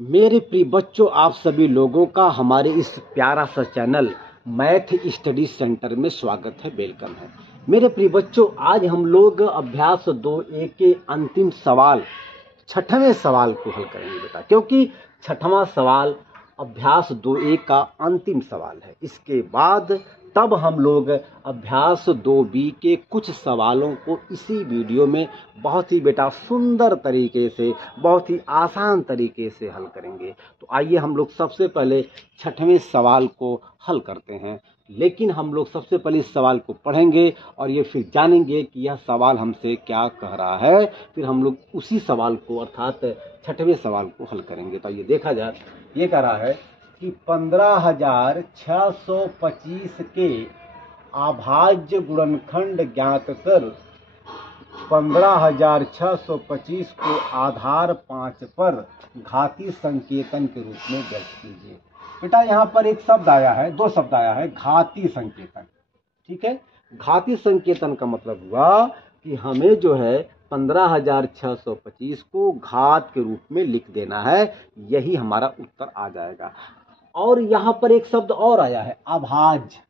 मेरे प्रिय बच्चों, आप सभी लोगों का हमारे इस प्यारा सा चैनल मैथ स्टडी सेंटर में स्वागत है, वेलकम है। मेरे प्रिय बच्चों, आज हम लोग अभ्यास 2A के अंतिम सवाल, छठवें सवाल को हल करेंगे बेटा, क्योंकि छठवां सवाल अभ्यास 2A का अंतिम सवाल है। इसके बाद तब हम लोग अभ्यास 2B के कुछ सवालों को इसी वीडियो में बहुत ही बेटा सुंदर तरीके से, बहुत ही आसान तरीके से हल करेंगे। तो आइए हम लोग सबसे पहले छठवें सवाल को हल करते हैं। लेकिन हम लोग सबसे पहले इस सवाल को पढ़ेंगे और ये फिर जानेंगे कि यह सवाल हमसे क्या कह रहा है। फिर हम लोग उसी सवाल को अर्थात छठवें सवाल को हल करेंगे। तो ये देखा जाए, ये कह रहा है कि 15,625 के अभाज्य गुणनखंड ज्ञात कर 15,625 को आधार 5 पर घातीय संकेतन के रूप में व्यक्त कीजिए। बेटा यहाँ पर एक शब्द आया है, दो शब्द आया है, घातीय संकेतन। ठीक है, घातीय संकेतन का मतलब हुआ कि हमें जो है 15,625 को घात के रूप में लिख देना है। यही हमारा उत्तर आ जाएगा। और यहाँ पर एक शब्द और आया है, अभाज्य।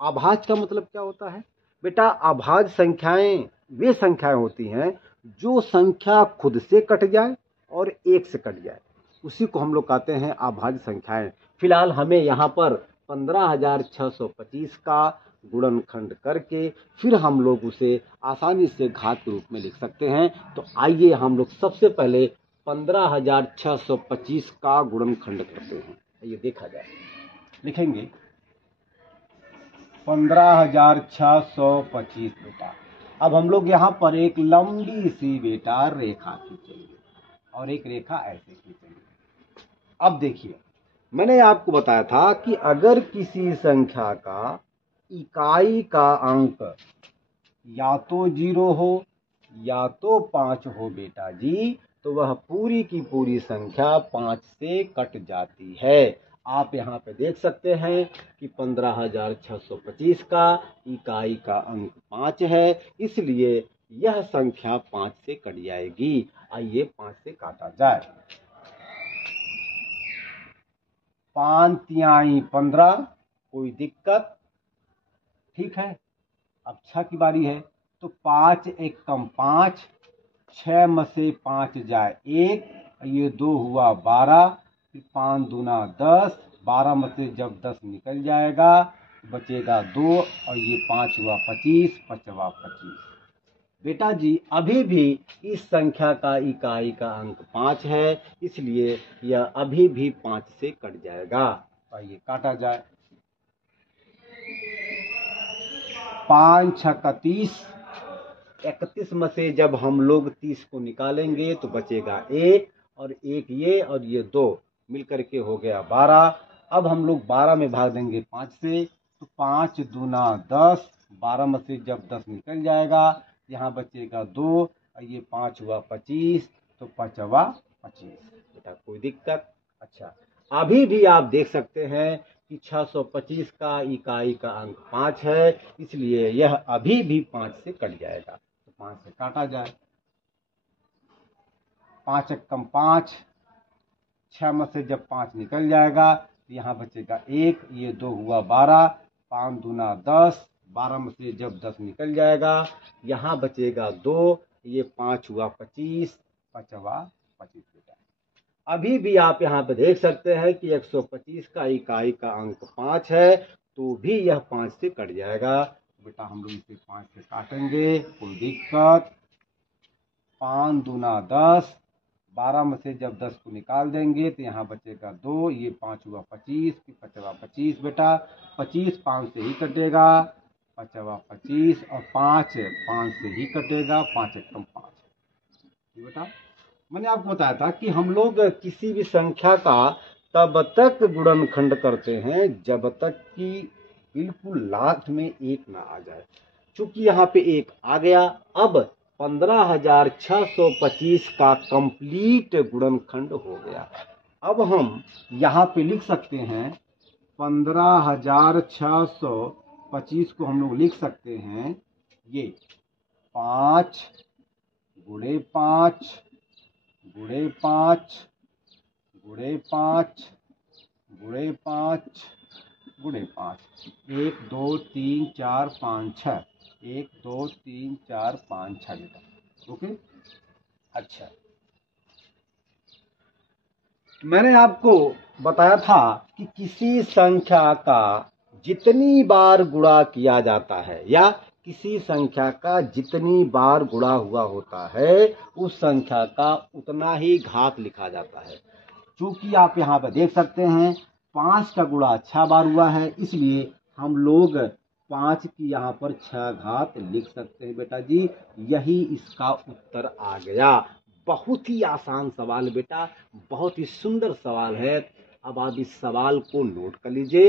अभाज्य का मतलब क्या होता है बेटा? अभाज्य संख्याएं वे संख्याएं होती हैं जो संख्या खुद से कट जाए और एक से कट जाए, उसी को हम लोग कहते हैं अभाज्य संख्याएं। फिलहाल हमें यहाँ पर 15,625 का गुणनखंड करके फिर हम लोग उसे आसानी से घात के रूप में लिख सकते हैं। तो आइए हम लोग सबसे पहले 15,625 का गुणनखंड करते हैं। ये देखा जाए, लिखेंगे 15,625 बेटा। अब हम लोग यहाँ पर एक लंबी सी बेटा रेखा खींचेंगे और एक रेखा ऐसे खींचेंगे। अब देखिए, मैंने आपको बताया था कि अगर किसी संख्या का इकाई का अंक या तो 0 हो या तो 5 हो बेटा जी, तो वह पूरी की पूरी संख्या 5 से कट जाती है। आप यहाँ पे देख सकते हैं कि 15,625 का इकाई का अंक 5 है, इसलिए यह संख्या 5 से कट जाएगी। आइए 5 से काटा जाए। 5 तिहाई 15, कोई दिक्कत? ठीक है। अब 6 की बारी है, तो 5 एक कम 5, 6 में से 5 जाए 1, ये 2 हुआ 12, फिर 5 दूना 10, 12 में से जब 10 निकल जाएगा बचेगा 2, और ये 5 हुआ 25, 5वां 25। बेटा जी अभी भी इस संख्या का इकाई का अंक 5 है, इसलिए यह अभी भी 5 से कट जाएगा। आइए काटा जाए। 5 छक्का 30, 31 में से जब हम लोग 30 को निकालेंगे तो बचेगा 1, और 1 ये और ये 2 मिलकर के हो गया 12। अब हम लोग 12 में भाग देंगे 5 से, तो 5 दूना 10, 12 में से जब 10 निकल जाएगा यहाँ बचेगा 2, और ये 5 हुआ 25, तो 5वां 25। बेटा कोई दिक्कत? अच्छा, अभी भी आप देख सकते हैं कि 625 का इकाई का अंक 5 है, इसलिए यह अभी भी 5 से कट जाएगा। तो 5 से काटा जाए। 5 एक कम 5, 6 में से जब 5 निकल जाएगा तो यहाँ बचेगा 1, ये 2 हुआ 12, 5 दूना 10, 12 में से जब 10 निकल जाएगा यहाँ बचेगा 2, ये 5 हुआ 25, 5वां 25 बेटा। अभी भी आप यहाँ पे देख सकते हैं कि 125 का इकाई का अंक 5 है, तो भी यह 5 से कट जाएगा। बेटा हम लोग इसे 5 से काटेंगे, कोई दिक्कत? 5 दूना 10, 12 में से जब 10 को निकाल देंगे तो यहाँ बचेगा 2, ये 5 हुआ 25, फिर 5वां 25 बेटा। 25 5 से ही कटेगा, 5वां 25, और 5 से ही कटेगा, 5 एक कम 5 बेटा। मैंने आपको बताया था कि हम लोग किसी भी संख्या का तब तक गुणनखंड करते हैं जब तक कि बिल्कुल लास्ट में 1 ना आ जाए। चूंकि यहाँ पे 1 आ गया, अब 15,625 का कंप्लीट गुणनखंड हो गया। अब हम यहाँ पे लिख सकते हैं 15,625 को हम लोग लिख सकते हैं ये 5 गुणे 5 गुणे 5 गुणे 5 गुणे 5 गुणे 5 1 2 3 4 5 6 1 2 3 4 5 6 बेटा। ओके। अच्छा, मैंने आपको बताया था कि किसी संख्या का जितनी बार गुणा किया जाता है या किसी संख्या का जितनी बार गुणा हुआ होता है उस संख्या का उतना ही घात लिखा जाता है। चूंकि आप यहाँ पर देख सकते हैं 5 का गुणा 6 बार हुआ है, इसलिए हम लोग 5 की यहाँ पर 6 घात लिख सकते हैं बेटा जी। यही इसका उत्तर आ गया। बहुत ही आसान सवाल बेटा, बहुत ही सुंदर सवाल है। अब आप इस सवाल को नोट कर लीजिए।